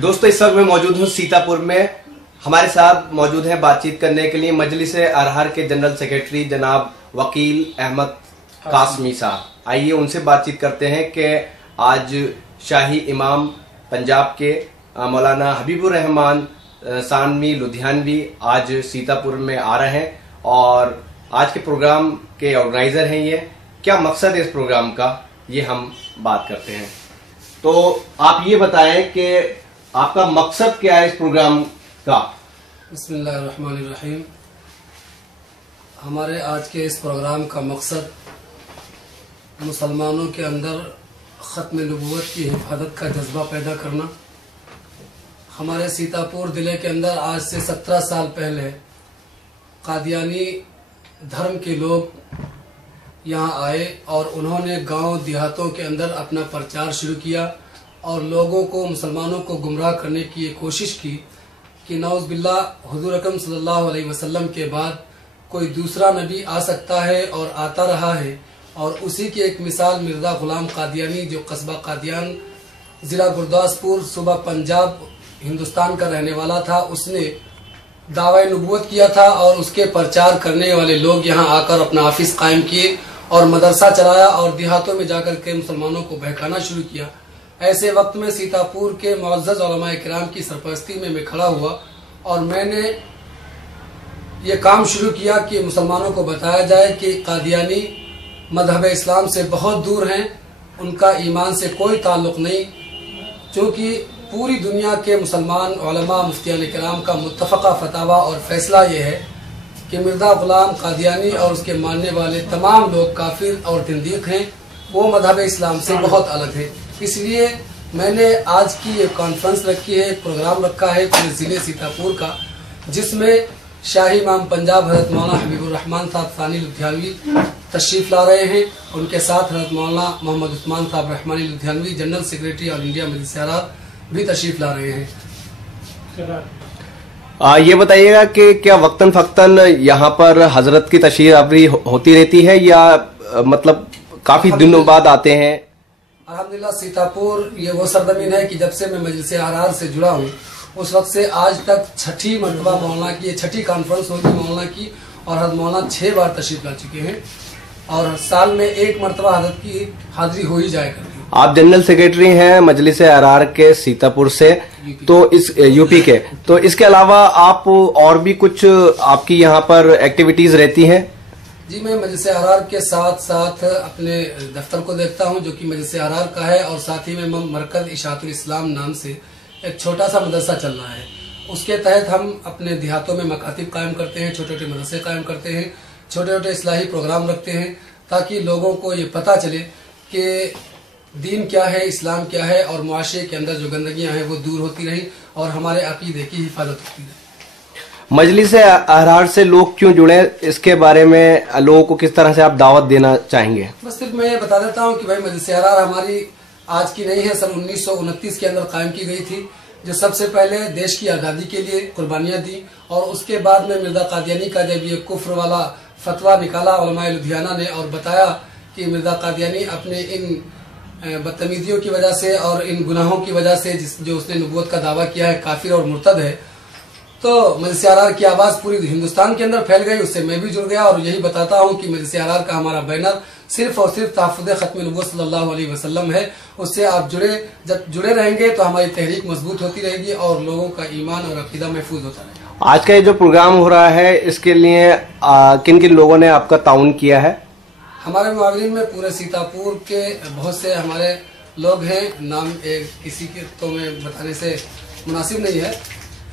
दोस्तों, इस वक्त मैं मौजूद हूँ सीतापुर में। हमारे साथ मौजूद हैं बातचीत करने के लिए मजलिस अरहर के जनरल सेक्रेटरी जनाब वकील अहमद कासमी साहब। आइए उनसे बातचीत करते हैं कि आज शाही इमाम पंजाब के मौलाना हबीबुर रहमान सानवी लुधियानवी आज सीतापुर में आ रहे हैं और आज के प्रोग्राम के ऑर्गेनाइजर हैं। ये क्या मकसद है इस प्रोग्राम का, ये हम बात करते हैं। तो आप ये बताएं कि आपका मकसद क्या है इस प्रोग्राम का। बिस्मिल्लाहिर्रहमानिर्रहीम। हमारे आज के इस प्रोग्राम का मकसद मुसलमानों के अंदर ख़त्म नबूवत की हिफाजत का जज्बा पैदा करना। हमारे सीतापुर ज़िले के अंदर आज से 17 साल पहले कादियानी धर्म के लोग यहाँ आए और उन्होंने गांव देहातों के अंदर अपना प्रचार शुरू किया और लोगों को, मुसलमानों को गुमराह करने की ये कोशिश की कि नौज़ बिल्लाह हुज़ूर अकरम सल्लल्लाहु अलैहि वसल्लम के बाद कोई दूसरा नबी आ सकता है और आता रहा है। और उसी की एक मिसाल मिर्ज़ा गुलाम कादियानी, जो कस्बा कादियान ज़िला गुरदासपुर सूबा पंजाब हिंदुस्तान का रहने वाला था, उसने दावा नबूवत किया था और उसके प्रचार करने वाले लोग यहाँ आकर अपना ऑफिस कायम किए और मदरसा चलाया और देहातों में जाकर के मुसलमानों को बहकाना शुरू किया। ऐसे वक्त में सीतापुर के मुअज़्ज़ज़ उलमाए किराम की सरपरस्ती में मैं खड़ा हुआ और मैंने ये काम शुरू किया कि मुसलमानों को बताया जाए कि कादियानी मज़हब इस्लाम से बहुत दूर हैं, उनका ईमान से कोई ताल्लुक़ नहीं। चूँकि पूरी दुनिया के मुसलमान उलमा मुफ्तियान किराम का मुत्तफ़क़ा फतावा और फैसला ये है कि मिर्ज़ा गुलाम कादियानी और उसके मानने वाले तमाम लोग काफिर और जिंदीक हैं, वो मज़हब इस्लाम से बहुत अलग है। इसलिए मैंने आज की ये कॉन्फ्रेंस रखी है, एक प्रोग्राम रखा है पूरे ज़िले सीतापुर का, जिसमें शाही इमाम पंजाब हज़रत मौलाना हबीबुर रहमान साहब सानी लुधियानवी तशरीफ़ ला रहे हैं। उनके साथ हज़रत मौलाना Mohammad Usman Sahab Rahmani Ludhianvi general secretary all India Majlis Ahrar भी तशरीफ़ ला रहे हैं। ये बताइएगा कि क्या वक्तन फक्तन यहाँ पर हजरत की तशरीफ आवरी होती रहती है या मतलब काफी दिनों बाद आते हैं? अल्हम्दुलिल्लाह, सीतापुर ये वो सरजमीन है कि जब से मैं मजलिस अरहर से जुड़ा हूँ उस वक्त से आज तक छठी मरतबा मौलाना की, छठी कॉन्फ्रेंस होगी मौलाना की, और हज़रत मौलाना 6 बार तशरीफ ला चुके हैं और साल में एक मरतबा हज़रत की हाजिरी हो ही जाए करती है। आप जनरल सेक्रेटरी हैं मजलिस अरहर के सीतापुर से, तो इस यूपी के, तो इसके अलावा आप और भी कुछ आपकी यहाँ पर एक्टिविटीज रहती हैं? जी, मैं मजलिस अरहर के साथ साथ अपने दफ्तर को देखता हूँ जो कि मजलिस अरहर का है, और साथ ही में मरकज इशाअतुल इस्लाम नाम से एक छोटा सा मदरसा चल रहा है। उसके तहत हम अपने देहातों में मकातिब कायम करते हैं, छोटे छोटे मदरसे कायम करते हैं, छोटे छोटे इस्लाही प्रोग्राम रखते हैं ताकि लोगों को ये पता चले कि दीन क्या है, इस्लाम क्या है, और मुआशरे के अंदर जो गंदगियां हैं वो दूर होती रही और हमारे अकीदे की हिफाजत होती रही। मजलिस अरहर से लोग क्यों जुड़े, इसके बारे में लोगों को किस तरह से आप दावत देना चाहेंगे? बस सिर्फ मैं ये बता देता हूँ कि भाई मजलिस अरहर हमारी आज की नहीं है, सन 1929 के अंदर कायम की गई थी, जो सबसे पहले देश की आज़ादी के लिए कुर्बानियाँ दी। और उसके बाद में मिर्ज़ा कादियानी का जब ये कुफ्र वाला फतवा निकाला उलमाए लुधियाना ने और बताया कि मिर्ज़ा कादियानी अपने इन बदतमीजियों की वजह से और इन गुनाहों की वजह से जो उसने नबूवत का दावा किया है काफिर और मुर्तद है, तो मजलिस अरहर की आवाज़ पूरी हिंदुस्तान के अंदर फैल गई। उससे मैं भी जुड़ गया और यही बताता हूँ कि मजलिस अरहर का हमारा बैनर सिर्फ और सिर्फ तहफ़्फ़ुज़ ख़त्म नबूवत सल्लल्लाहु अलैहि वसल्लम है। उससे आप जब जुड़े रहेंगे तो हमारी तहरीक मजबूत होती रहेगी और लोगों का ईमान और अकीदा महफूज होता रहेगा। आज का ये जो प्रोग्राम हो रहा है, इसके लिए किन किन लोगों ने आपका ताउन किया है? हमारे मुआविन में पूरे सीतापुर के बहुत से हमारे लोग हैं, नाम किसी के तो मैं बताने से मुनासिब नहीं है।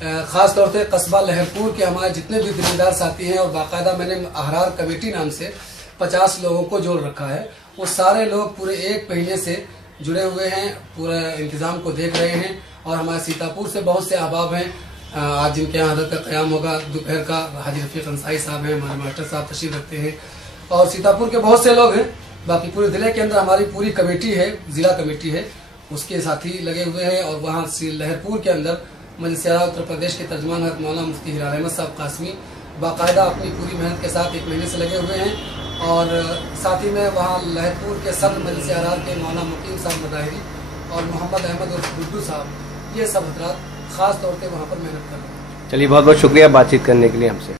ख़ास तौर से कस्बा लहरपुर के हमारे जितने भी जिम्मेदार साथी हैं, और बाकायदा मैंने अहरार कमेटी नाम से 50 लोगों को जोड़ रखा है। वो सारे लोग पूरे 1 महीने से जुड़े हुए हैं, पूरा इंतज़ाम को देख रहे हैं। और हमारे सीतापुर से बहुत से अहबाब हैं आज जिनके यहाँ हज़रत का क़याम होगा दोपहर का। हाजी रफ़ीक अंसारी साहब हैं, हमारे मास्टर साहब तशरीफ़ रखते हैं, और सीतापुर के बहुत से लोग हैं। बाकी पूरे ज़िले के अंदर हमारी पूरी कमेटी है, ज़िला कमेटी है, उसके साथी लगे हुए हैं। और वहाँ लहरपुर के अंदर मजलिस अरहर उत्तर प्रदेश के तर्जुमान हज़रत मौलाना मुफ्ती हिलाल अहमद साहब कासमी बाकायदा अपनी पूरी मेहनत के साथ 1 महीने से लगे हुए हैं। और साथ ही में वहाँ लहरपुर के सदर मजलिस अरहर के मौलाना मुकीम साहब मदाहिरी और मोहम्मद अहमद और गुड्डू साहब, ये सब हजरात खास तौर पे वहाँ पर मेहनत कर रहे हैं। चलिए, बहुत बहुत शुक्रिया बातचीत करने के लिए हमसे।